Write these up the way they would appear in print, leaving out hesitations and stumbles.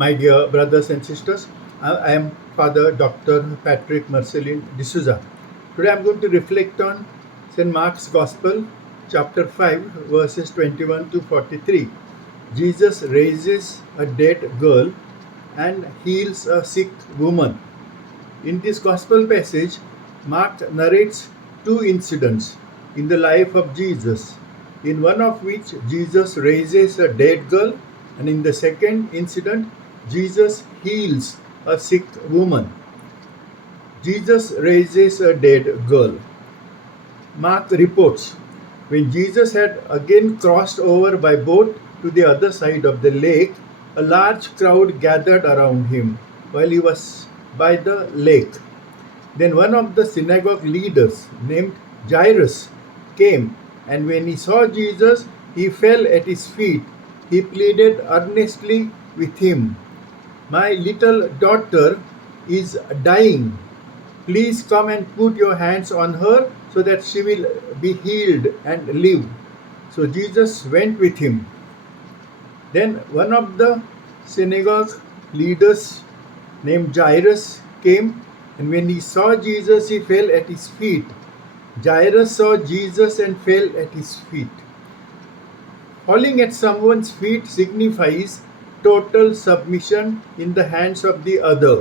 My dear brothers and sisters, I am Father Dr. Patrick Merceline D'Souza. Today I am going to reflect on St. Mark's Gospel, chapter 5, verses 21 to 43. Jesus raises a dead girl and heals a sick woman. In this Gospel passage, Mark narrates two incidents in the life of Jesus, in one of which Jesus raises a dead girl, and in the second incident, Jesus heals a sick woman. Jesus raises a dead girl. Mark reports, when Jesus had again crossed over by boat to the other side of the lake, a large crowd gathered around him while he was by the lake. Then one of the synagogue leaders, named Jairus, came, and when he saw Jesus, he fell at his feet. He pleaded earnestly with him, "My little daughter is dying. Please come and put your hands on her so that she will be healed and live." So Jesus went with him. Then one of the synagogue leaders, named Jairus, came, and when he saw Jesus, he fell at his feet. Jairus saw Jesus and fell at his feet. Falling at someone's feet signifies total submission in the hands of the other.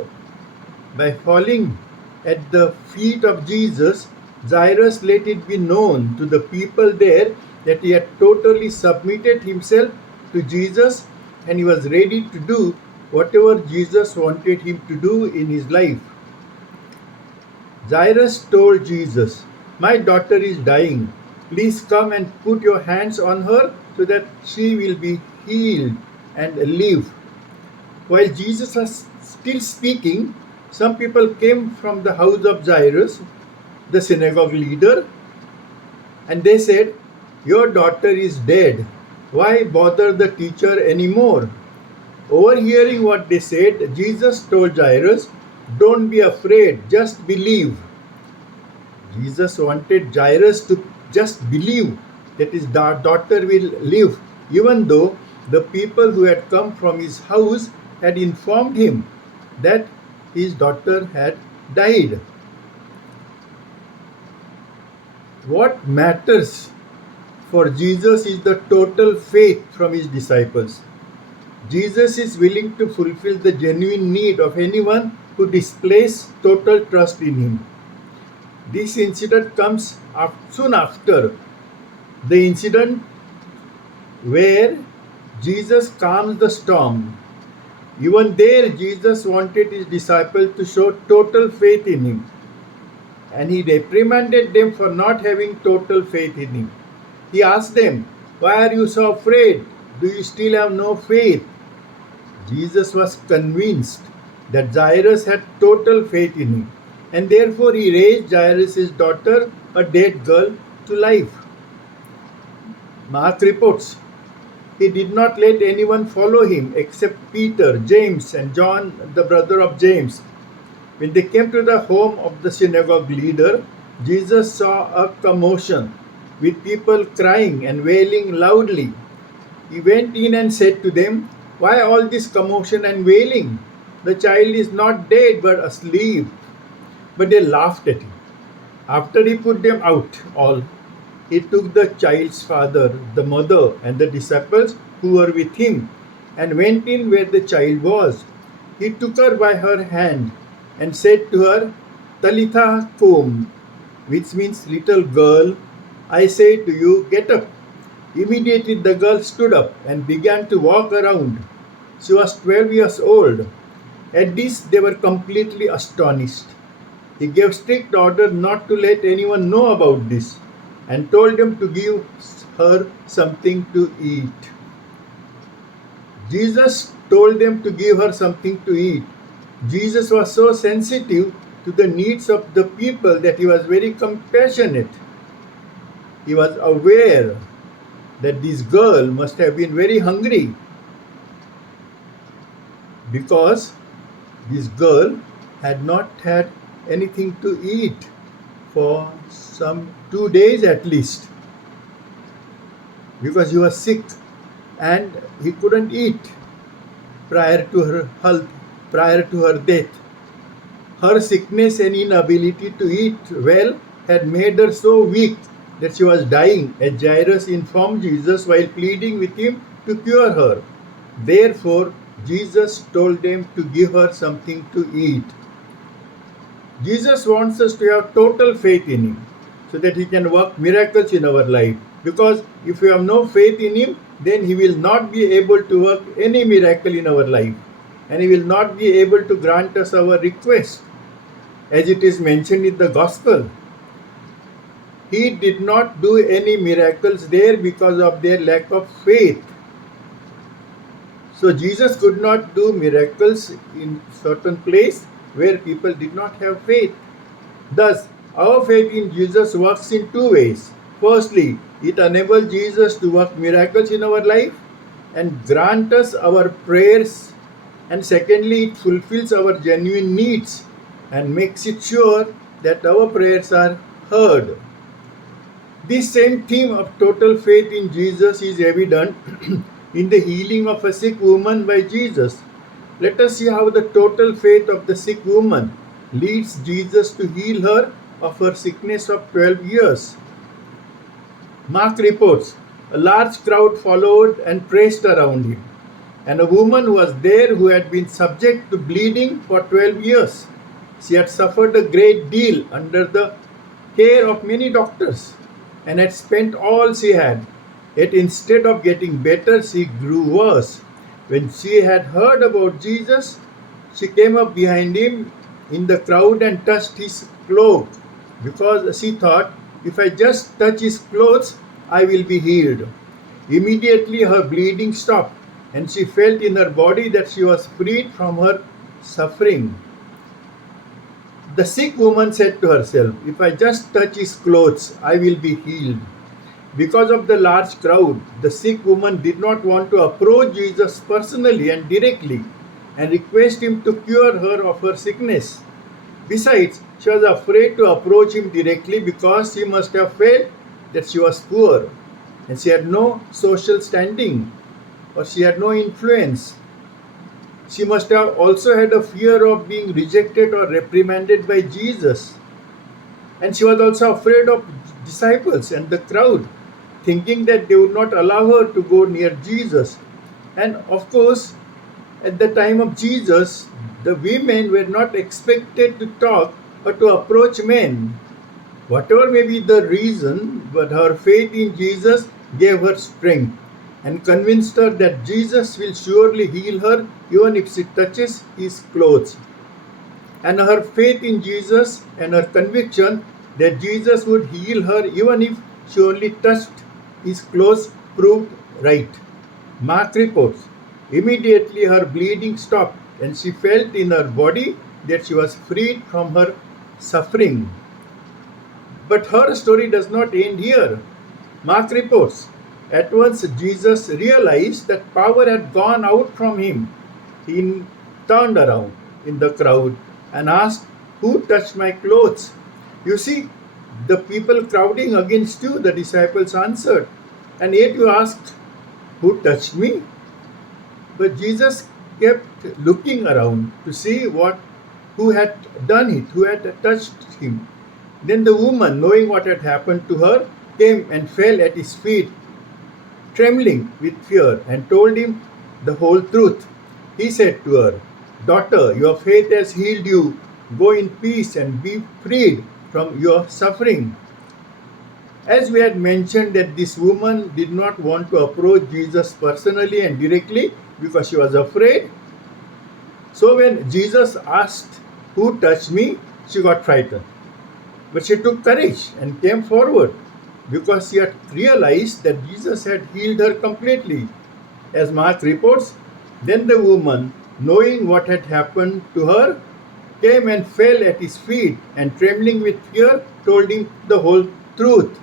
By falling at the feet of Jesus, Jairus let it be known to the people there that he had totally submitted himself to Jesus and he was ready to do whatever Jesus wanted him to do in his life. Jairus told Jesus, "My daughter is dying. Please come and put your hands on her so that she will be healed and live." While Jesus was still speaking, some people came from the house of Jairus, the synagogue leader, and they said, "Your daughter is dead. Why bother the teacher anymore?" Overhearing what they said, Jesus told Jairus, "Don't be afraid, just believe." Jesus wanted Jairus to just believe that his daughter will live, even though the people who had come from his house had informed him that his daughter had died. What matters for Jesus is the total faith from his disciples. Jesus is willing to fulfill the genuine need of anyone who displays total trust in him. This incident comes soon after the incident where Jesus calms the storm. Even there, Jesus wanted his disciples to show total faith in him, and he reprimanded them for not having total faith in him. He asked them, "Why are you so afraid? Do you still have no faith?" Jesus was convinced that Jairus had total faith in him, and therefore he raised Jairus' daughter, a dead girl, to life. Mark reports, he did not let anyone follow him except Peter, James, and John, the brother of James. When they came to the home of the synagogue leader, Jesus saw a commotion with people crying and wailing loudly. He went in and said to them, "Why all this commotion and wailing? The child is not dead but asleep." But they laughed at him. After he put them out all, he took the child's father, the mother, and the disciples who were with him and went in where the child was. He took her by her hand and said to her, "Talitha kum," which means, "Little girl, I say to you, get up." Immediately the girl stood up and began to walk around. She was 12 years old. At this they were completely astonished. He gave strict order not to let anyone know about this and told them to give her something to eat. Jesus told them to give her something to eat. Jesus was so sensitive to the needs of the people that he was very compassionate. He was aware that this girl must have been very hungry because this girl had not had anything to eat for some 2 days at least, because he was sick and he couldn't eat. prior to her health, prior to her death. Her sickness and inability to eat well had made her so weak that she was dying, as Jairus informed Jesus while pleading with him to cure her. Therefore, Jesus told them to give her something to eat. Jesus wants us to have total faith in Him so that He can work miracles in our life. Because if we have no faith in Him, then He will not be able to work any miracle in our life. And He will not be able to grant us our request. As it is mentioned in the Gospel, He did not do any miracles there because of their lack of faith. So Jesus could not do miracles in certain place where people did not have faith. Thus, our faith in Jesus works in two ways. Firstly, it enables Jesus to work miracles in our life and grant us our prayers. And secondly, it fulfills our genuine needs and makes it sure that our prayers are heard. This same theme of total faith in Jesus is evident in the healing of a sick woman by Jesus. Let us see how the total faith of the sick woman leads Jesus to heal her of her sickness of 12 years. Mark reports, a large crowd followed and pressed around him, and a woman was there who had been subject to bleeding for 12 years. She had suffered a great deal under the care of many doctors and had spent all she had. Yet instead of getting better, she grew worse. When she had heard about Jesus, she came up behind him in the crowd and touched his cloak, because she thought, if I just touch his clothes, I will be healed. Immediately her bleeding stopped, and she felt in her body that she was freed from her suffering. The sick woman said to herself, if I just touch his clothes, I will be healed. Because of the large crowd, the sick woman did not want to approach Jesus personally and directly and request him to cure her of her sickness. Besides, she was afraid to approach him directly because she must have felt that she was poor and she had no social standing or she had no influence. She must have also had a fear of being rejected or reprimanded by Jesus. And she was also afraid of disciples and the crowd, thinking that they would not allow her to go near Jesus. And of course, at the time of Jesus, the women were not expected to talk or to approach men. Whatever may be the reason, but her faith in Jesus gave her strength and convinced her that Jesus will surely heal her even if she touches his clothes. And her faith in Jesus and her conviction that Jesus would heal her even if she only touched his clothes proved right. Mark reports, immediately her bleeding stopped and she felt in her body that she was freed from her suffering. But her story does not end here. Mark reports, at once Jesus realized that power had gone out from him. He turned around in the crowd and asked, who touched my clothes? You see, the people crowding against you, the disciples answered, and yet you asked, who touched me? But Jesus kept looking around to see who had done it, who had touched him. Then the woman, knowing what had happened to her, came and fell at his feet, trembling with fear, and told him the whole truth. He said to her, daughter, your faith has healed you. Go in peace and be freed from your suffering. As we had mentioned that this woman did not want to approach Jesus personally and directly because she was afraid. So when Jesus asked, who touched me? She got frightened. But she took courage and came forward because she had realized that Jesus had healed her completely. As Mark reports, then the woman, knowing what had happened to her, came and fell at his feet and trembling with fear told him the whole truth.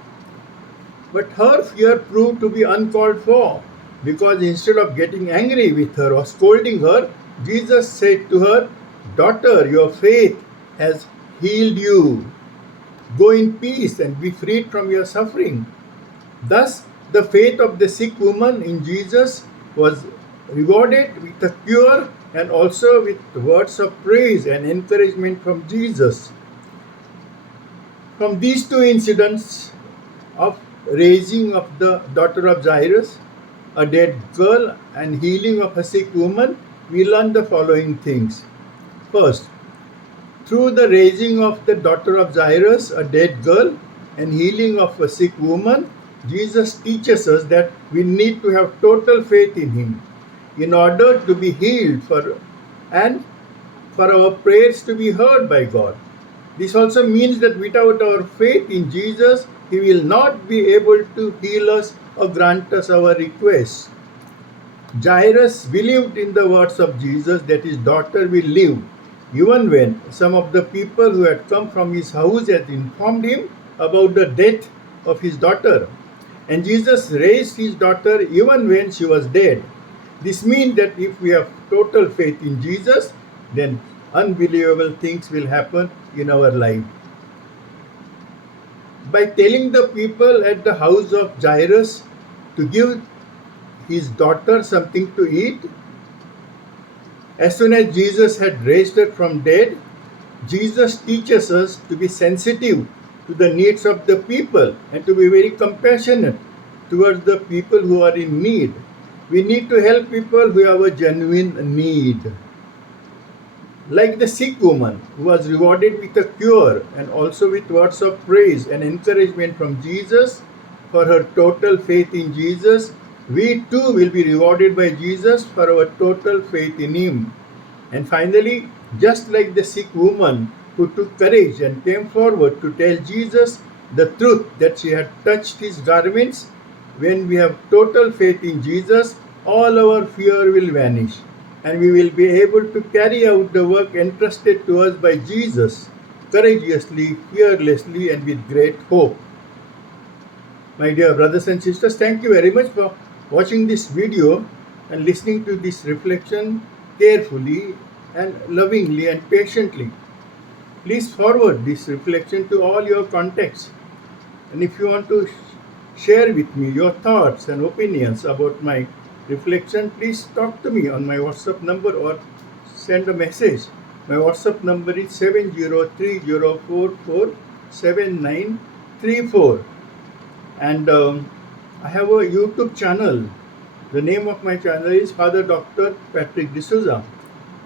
But her fear proved to be uncalled for, because instead of getting angry with her or scolding her, Jesus said to her, daughter, your faith has healed you. Go in peace and be freed from your suffering. Thus, the faith of the sick woman in Jesus was rewarded with a cure and also with words of praise and encouragement from Jesus. From these two incidents of raising of the daughter of Jairus, a dead girl, and healing of a sick woman, we learn the following things. First, through the raising of the daughter of Jairus, a dead girl, and healing of a sick woman, Jesus teaches us that we need to have total faith in Him in order to be healed and for our prayers to be heard by God. This also means that without our faith in Jesus, He will not be able to heal us or grant us our requests. Jairus believed in the words of Jesus that his daughter will live, even when some of the people who had come from his house had informed him about the death of his daughter. And Jesus raised his daughter even when she was dead. This means that if we have total faith in Jesus, then unbelievable things will happen in our life. By telling the people at the house of Jairus to give his daughter something to eat, as soon as Jesus had raised her from dead, Jesus teaches us to be sensitive to the needs of the people and to be very compassionate towards the people who are in need. We need to help people who have a genuine need. Like the sick woman who was rewarded with a cure and also with words of praise and encouragement from Jesus for her total faith in Jesus, we too will be rewarded by Jesus for our total faith in Him. And finally, just like the sick woman who took courage and came forward to tell Jesus the truth that she had touched His garments, when we have total faith in Jesus, all our fear will vanish and we will be able to carry out the work entrusted to us by Jesus courageously, fearlessly, and with great hope. My dear brothers and sisters, thank you very much for watching this video and listening to this reflection carefully and lovingly and patiently. Please forward this reflection to all your contacts. And if you want to share with me your thoughts and opinions about my reflection, please talk to me on my WhatsApp number or send a message. My WhatsApp number is 703044794. And I have a YouTube channel. The name of my channel is Father Dr. Patrick D'Souza.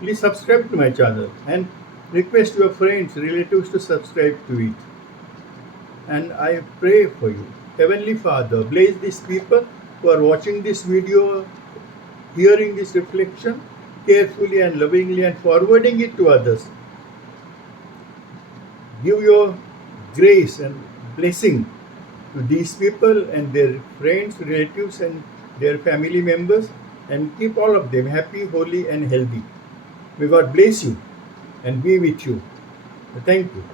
Please subscribe to my channel and request your friends, relatives to subscribe to it. And I pray for you. Heavenly Father, bless these people who are watching this video, hearing this reflection carefully and lovingly and forwarding it to others. Give your grace and blessing to these people and their friends, relatives, and their family members, and keep all of them happy, holy, and healthy. May God bless you and be with you. Thank you.